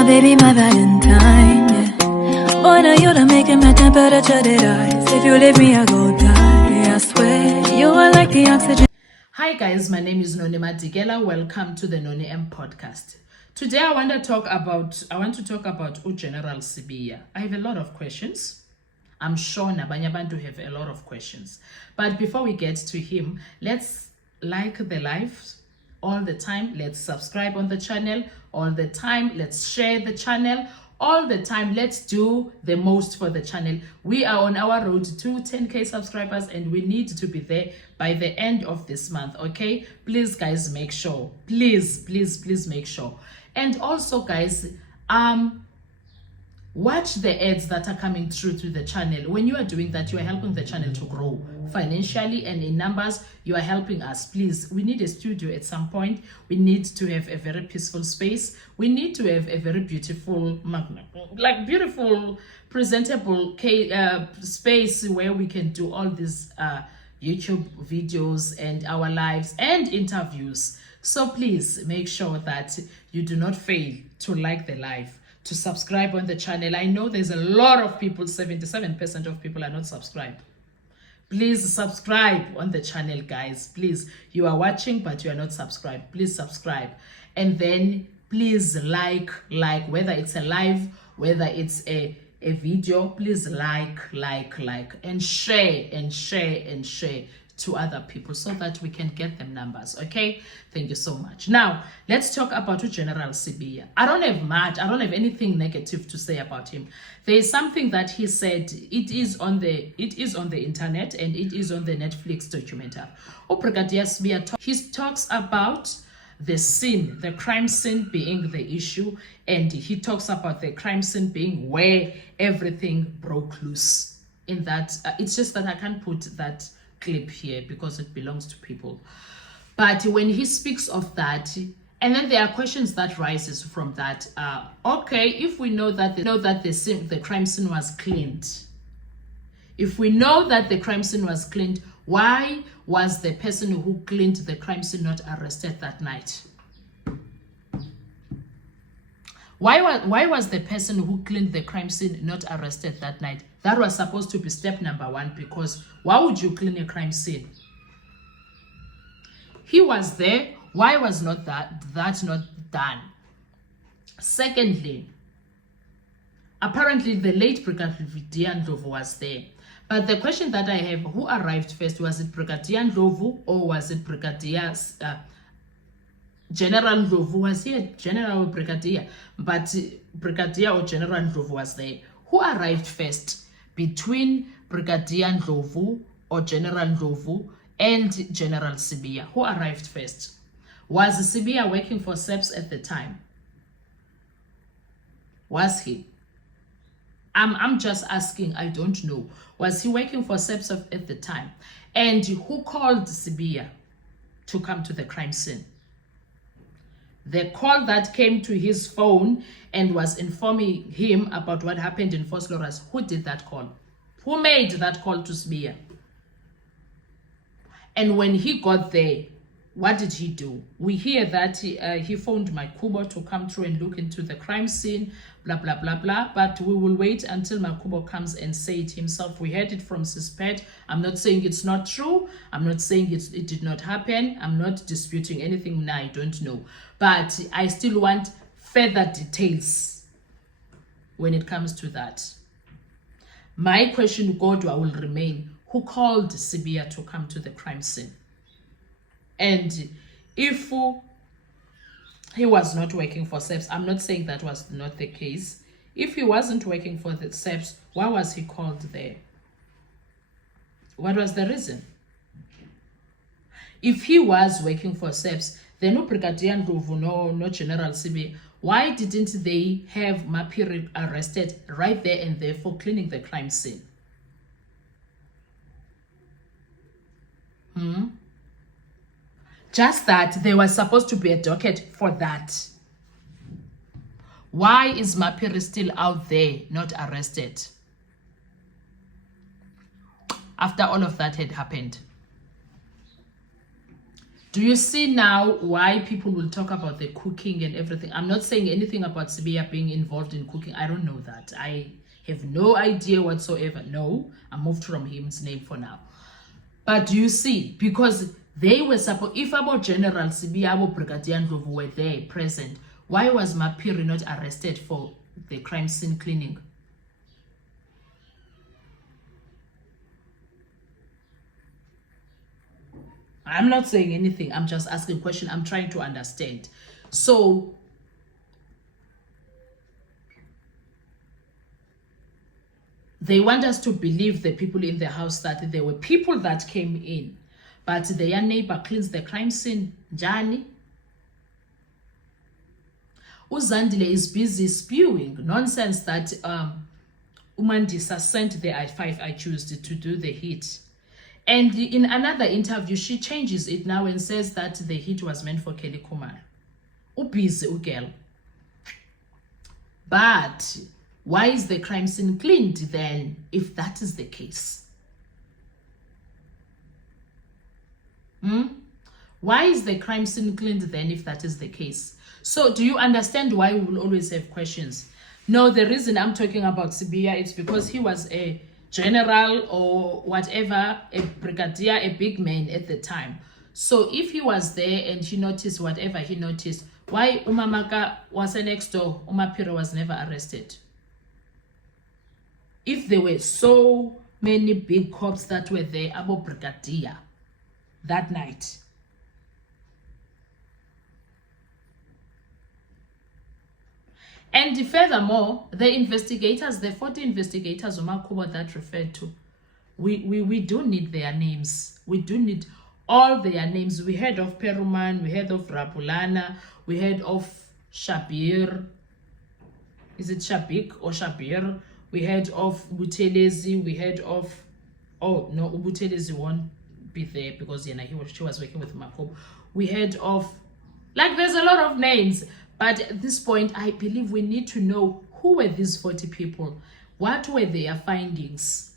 my baby, my Valentine, yeah. Boy, now you done making my temperature rise. If you leave me, I go die, I swear. You are like the oxygen. Hi guys, my name is Noni Madigela. Welcome to the Noni M podcast. Today I want to talk about General Sibiya. I have a lot of questions. I'm sure Nabanya Bantu have a lot of questions. But before we get to him, let's like the live all the time. Let's subscribe on the channel all the time. Let's share the channel all the time. Let's do the most for the channel. We are on our road to 10k subscribers and we need to be there by the end of this month. Okay, please guys, make sure, please make sure. And also guys, watch the ads that are coming through to the channel. When you are doing that, you are helping the channel to grow financially and in numbers. You are helping us. Please, we need a studio at some point. We need to have a very peaceful space. We need to have a very beautiful, beautiful, presentable space where we can do all these YouTube videos and our lives and interviews. So please make sure that you do not fail to like the live, to subscribe on the channel. I know there's a lot of people, 77% of people are not subscribed. Please subscribe on the channel, guys. Please, you are watching but you are not subscribed. Please subscribe, and then please like whether it's a live, whether it's a video. Please like and share to other people so that we can get them numbers. Okay, thank you so much. Now let's talk about General Sibiya. I don't have anything negative to say about him. There is something that he said. It is on the internet and it is on the Netflix documentary. Brigadier Sibiya he talks about the scene, the crime scene being the issue, and he talks about the crime scene being where everything broke loose. In that, it's just that I can't put that clip here because it belongs to people. But when he speaks of that, and then there are questions that rises from that. Okay, if we know that the crime scene was cleaned, if we know that the crime scene was cleaned, why was the person who cleaned the crime scene not arrested that night? Why was the person who cleaned the crime scene not arrested that night? That was supposed to be step number one, because why would you clean a crime scene? He was there. Why was not that not done? Secondly, apparently the late Brigadier Ndlovu was there. But the question that I have, who arrived first? Was it Brigadier Ndlovu or was it Brigadier General Ndlovu? Was he a general or brigadier? But Brigadier or General Ndlovu was there. Who arrived first between Brigadier Ndlovu or General Ndlovu and General Sibiya? Who arrived first? Was Sibiya working for SEPS at the time? Was he? I'm just asking. I don't know. Was he working for SEPS at the time? And who called Sibiya to come to the crime scene? The call that came to his phone and was informing him about what happened in Vosloorus, who did that call? Who made that call to Sibiya? And when he got there, what did he do? We hear that he phoned Makubo to come through and look into the crime scene, blah, blah, blah, blah. But we will wait until Makubo comes and say it himself. We heard it from Sispet. I'm not saying it's not true. I'm not saying it did not happen. I'm not disputing anything. Now I don't know. But I still want further details when it comes to that. My question, Godwa, will remain. Who called Sibiya to come to the crime scene? And if he was not working for SEPS, I'm not saying that was not the case. If he wasn't working for the SEPS, why was he called there? What was the reason? If he was working for SEPS, then no Brigadier Ndlovu, no General Sibiya, why didn't they have Mapiri arrested right there and there for cleaning the crime scene? Just that there was supposed to be a docket for that. Why is Mapiri still out there, not arrested? After all of that had happened. Do you see now why people will talk about the cooking and everything? I'm not saying anything about Sibiya being involved in cooking. I don't know that. I have no idea whatsoever. No, I moved from him's name for now. But do you see, because they were supposed, if about General Sibiya, abo Brigadier Ndlovu were there present, why was Mapiri not arrested for the crime scene cleaning? I'm not saying anything. I'm just asking a question. I'm trying to understand. So, they want us to believe, the people in the house, that there were people that came in, but their neighbor cleans the crime scene. Njani? Uzandile is busy spewing nonsense that Umandisa sent the I5 I choose to do the hit. And in another interview, she changes it now and says that the hit was meant for Kelly Kumar. Ubusy ugirl. But why is the crime scene cleaned then, if that is the case? Why is the crime scene cleaned then, if that is the case? So do you understand why we will always have questions? No, the reason I'm talking about Sibiya is because he was a general or whatever, a brigadier, a big man at the time. So if he was there and he noticed whatever he noticed, why Umamaka was next door, Umapiro was never arrested? If there were so many big cops that were there, abo brigadier, that night. And furthermore, the investigators, the 40 investigators Umakuba that referred to, we do need their names. We do need all their names. We heard of Peruman, we heard of Rapulana, we heard of Shabir. Is it Shabik or Shabir? We heard of Butelezi, we heard of, oh no, Butelezi won't be there because she was working with Makob. We heard of, like, there's a lot of names. But at this point, I believe we need to know who were these 40 people. What were their findings?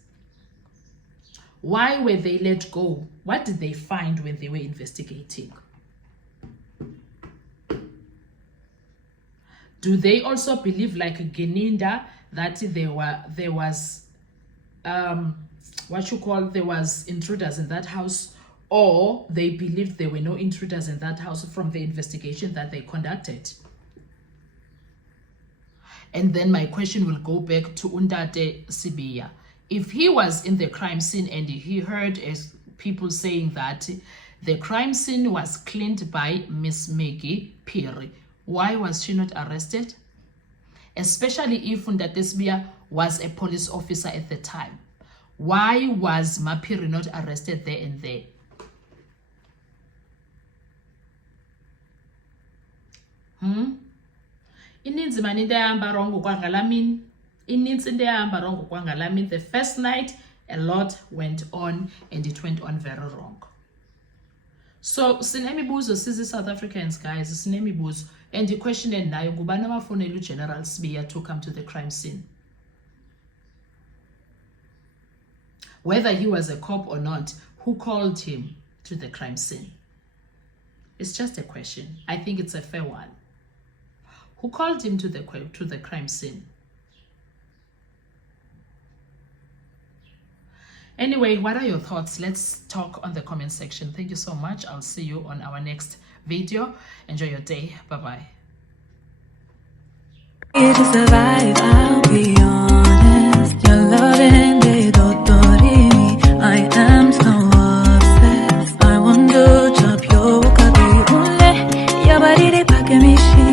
Why were they let go? What did they find when they were investigating? Do they also believe, like Geninda, that there was there was intruders in that house, or they believed there were no intruders in that house from the investigation that they conducted? And then my question will go back to Undate Sibiya. If he was in the crime scene and he heard people saying that the crime scene was cleaned by Miss Maggie Piri, why was she not arrested? Especially if Undate Sibiya was a police officer at the time. Why was Mapiri not arrested there and there? Ininzi mani into ehamba wrong kwangalamin. Ininzi into ehamba wrong kwangalamin. The first night, a lot went on, and it went on very wrong. So sinemibuzo sizi South Africans, guys, sinemibuzo. And the question nayo ngubani amafonela uGeneral Sibiya to come to the crime scene? Whether he was a cop or not, who called him to the crime scene? It's just a question. I think it's a fair one. Who called him to the crime scene? Anyway, what are your thoughts? Let's talk on the comment section. Thank you so much. I'll see you on our next video. Enjoy your day. Bye-bye. Here to survive, I'll be honest. Your loving they don't I am so obsessed. I want to chop your kabi ule. Your body they pack me shit.